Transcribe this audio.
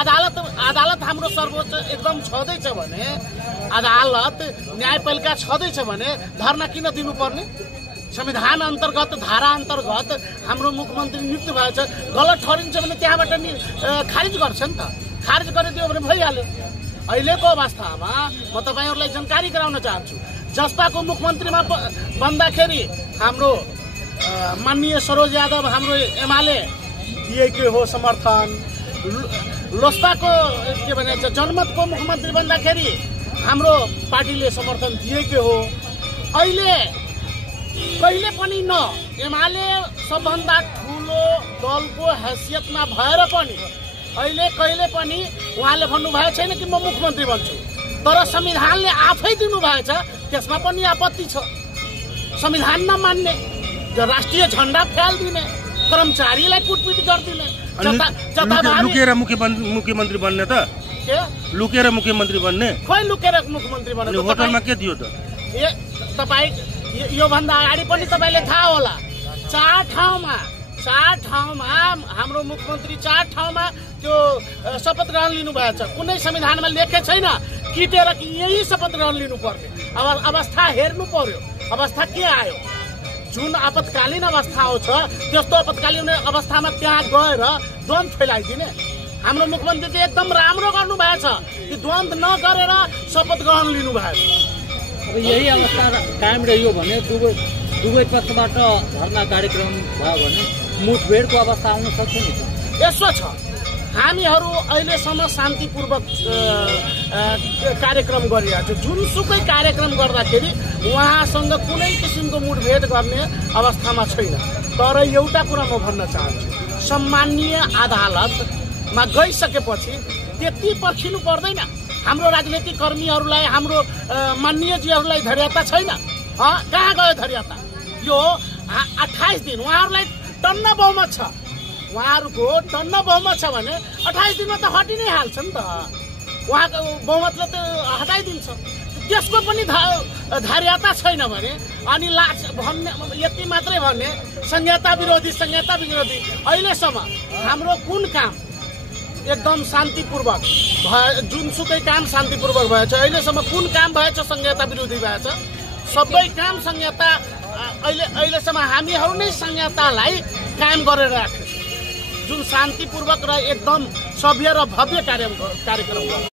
अदालत हाम्रो सर्वोच्च एकदम छँदैछ भने, अदालत न्यायपालिका छँदैछ भने धरना किन दिनुपर्ने? संविधान अन्तर्गत धारा अन्तर्गत हाम्रो मुख्यमन्त्री नियुक्त भएछ, गलत ठहरिन्छ भने त्यहाँबाट नि खारिज गर्छ नि त। खारिज गरिदियो भने भइहाल्यो। अहिलेको अवस्थामा म तपाईहरुलाई जानकारी गराउन चाहन्छु, जसपाको मुख्यमन्त्रीमा बन्दाखेरि हाम्रो माननीय सरोज यादव हाम्रो एमाले दिएकै हो समर्थन। लोसपाको के भन्छ जनमतको मुख्यमन्त्री बन्दाखेरि हाम्रो पार्टीले समर्थन दिएकै हो। अहिले कहिले पनि न एमाले सबभन्दा ठुलो दलको हैसियतमा भएर पनि अहिले कहिले पनि उहाँले भन्नुभएको छैन कि म मुख्यमन्त्री बन्छु। तर संविधानले आफै दिनुभएछ, त्यसमा पनि आपत्ति छ। संविधान नमान्ने, राष्ट्रिय झण्डा फ्याल्दिने, कर्मचारीलाई कुटपिट गरिदिने, लुकेर मुख्यमन्त्री बन्ने त के लुकेर मुख्यमन्त्री बन्ने? खोइ लुकेर मुख्यमन्त्री बन्ने होटलमा के दियो त? तपाई यो भन्दा अगाडि पनि तपाईले थाहा होला, चार ठाउँमा हाम्रो मुख्यमन्त्री चार ठाउँमा त्यो शपथ ग्रहण लिनु भएछ। कुनै संविधानमा लेखे छैन किटेर कि यही शपथ ग्रहण लिनु पर्ने। अब अवस्था हेर्नु पर्यो, अवस्था के आयो। जुन आपतकालीन अवस्था आउँछ त्यस्तो आपतकालीन अवस्थामा त्यहाँ गएर द्वन्द फैलाइदिने। हाम्रो मुख्यमन्त्रीले एकदम राम्रो गर्नु भएछ कि द्वन्द नगरेर शपथ ग्रहण लिनु भएछ। अब यही अवस्था कायम रह्यो भने दुवै पक्षबाट धरना कार्यक्रम भयो भने मुठभेडको अवस्था आउन सक्छ नि त? यसो छ, हामीहरू अहिलेसम्म शान्तिपूर्वक कार्यक्रम गरिरहेको छौँ। जुनसुकै कार्यक्रम गर्दाखेरि उहाँसँग कुनै किसिमको मुठभेड गर्ने अवस्थामा छैन। तर एउटा कुरा म भन्न चाहन्छु, सम्माननीय अदालतमा गइसकेपछि त्यति पर्खिनु पर्दैन। हाम्रो राजनीतिक कर्मीहरूलाई, हाम्रो माननीयजीहरूलाई धर्याता छैन। कहाँ गयो धर्याता? यो 28 दिन उहाँहरूलाई टन्न बहुमत छ। उहाँहरूको टन्न बहुमत छ भने 28 दिनमा त हटि नै हाल्छ नि त। उहाँको बहुमतले त हटाइदिन्छ। त्यसको पनि धार्यता छैन भने अनि भन्ने यति मात्रै भन्ने संहिता विरोधी। अहिलेसम्म हाम्रो कुन काम एकदम शान्तिपूर्वक जुनसुकै काम शान्तिपूर्वक भएछ? अहिलेसम्म कुन काम भएछ संहिता विरोधी भएछ? सबै काम संहिता अहिलेसम्म हामीहरू नै संहितालाई कायम गरेर राखेको, जुन शान्तिपूर्वक र एकदम सभ्य र भव्य कार्यक्रम